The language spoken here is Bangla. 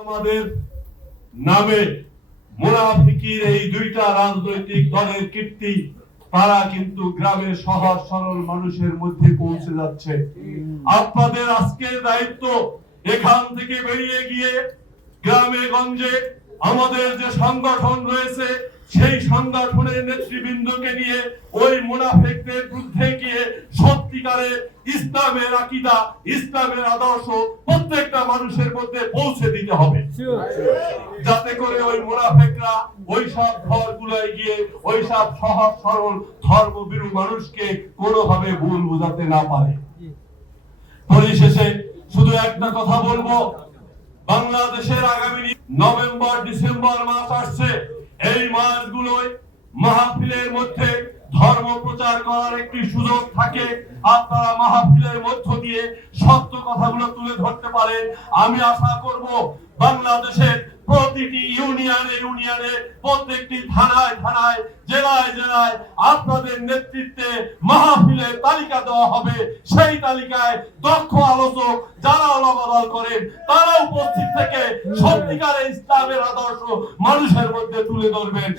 আমাদের নামে মুনাফিকির এই দুইটা রাজনৈতিক দলের কীর্তি তারা কিন্তু গ্রামের সহজ সরল মানুষের মধ্যে পৌঁছে যাচ্ছে। আপনাদের আজকের দায়িত্ব এখান থেকে বেরিয়ে গিয়ে গ্রামে গঞ্জে আমাদের যে সংগঠন রয়েছে সেই সংগঠনের নেতৃবৃন্দকে নিয়ে ওই মুনাফিকদের বিরুদ্ধে গিয়ে সত্যিকারের ইসলামের আকীদা, ইসলামের আদর্শ প্রত্যেকটা মানুষের মধ্যে পৌঁছে দিতে হবে, যাতে করে ওই মুনাফিকরা ওই সব ঘরগুলোয় গিয়ে ওই সব সহজ সরল ধর্মভীরু মানুষকে কোনোভাবে ভুল বোঝাতে না পারে। পরিশেষে শুধু একটা কথা বলবো, বাংলাদেশের আগামী নভেম্বর ডিসেম্বর মাস আসছে। এই মাসগুলোয় মাহফিলের মধ্যে ধর্ম প্রচার করার একটি সুযোগ থাকে। আপনারা মাহফিলের মধ্য দিয়ে সত্য কথাগুলো তুলে ধরতে পারেন। আমি আশা করব বাংলাদেশের প্রতিটি ইউনিয়নে প্রত্যেকটি থানায় জেলায় আপনাদের নেতৃত্বে মাহফিলের তালিকা দেওয়া হবে। সেই তালিকায় দক্ষ আলোচক যারা অলবদল করেন তারা উপস্থিত থেকে সত্যিকারের ইসলামের আদর্শ মানুষের মধ্যে তুলে ধরবেন।